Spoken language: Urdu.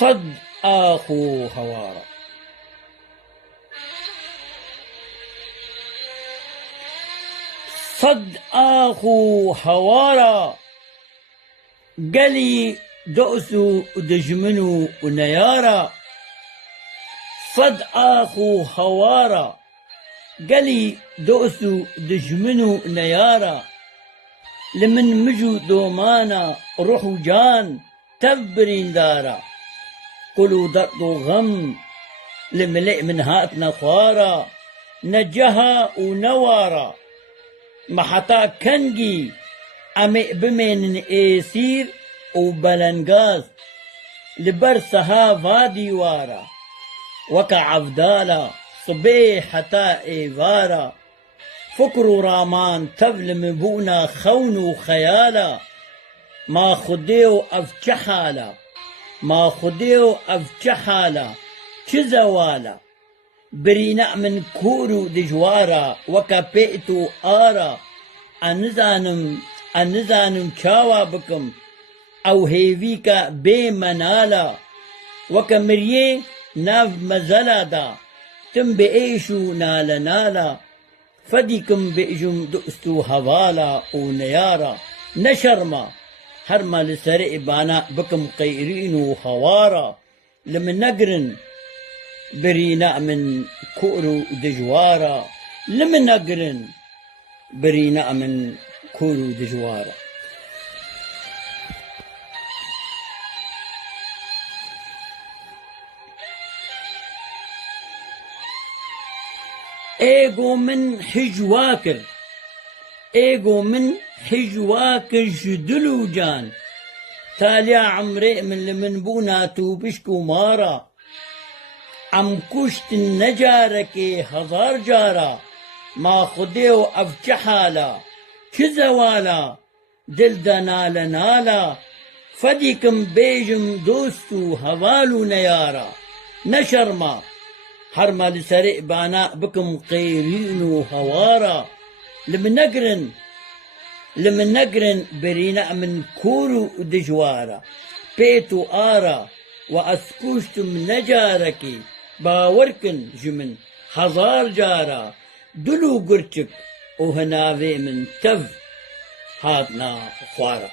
صد آخو هوارا. صد آخو هوارا قلي دؤسو دجمنو ونيارا. صد آخو هوارا قلي دؤسو دجمنو نيارا. لمن مجو دومانا روحو جان تبرين دارا. قلو دردو غم لملئ من هاتنا خوارا. نجها ونوارا محطا كنجي أمئ بمن إيسير وبلنغاز لبرسها فادي وارا. وكا عفدالا صبيحتا إيفارا. فكرو رامان تبل مبونا خونو خيالا. ما خديو أفجحالا ما خديو أفجحالا چزوالا. برينا من كورو دجوارا وكا بيئتو آرا. أنزانم چاوا بكم أو هيفيكا بي منالا. وكا مريه ناف مزلا دا تم بإيشو نالا نالا. فديكم بإجم دؤستو هوالا ونيارا. نشرما هرما لسرئ بانا بكم قيرينو هوارا. لمن نقرن برينا من كورو دجوارا. لمن نقرن برينا من كورو دجوارا. ايغو من حجواكر ايغو من حجواكر جدلو جان. تاليا عمري من لمن بونا توبشكو مارا. عم كشت النجارك هزار جارا. ما خديو أفجحالا كزوالا دل دنالا نالا. فديكم بيجم دوستو هوالو نيارا. نشرما هرما لسرئ بانا بكم قيرينو هوارا. لمن نقرن برينا من كورو دجوارا. بيتو آرا وأسكوشتم نجاركي باوركن جمن هزار جارا. دلو قرتك وهناوي من تف هاتنا خوارا.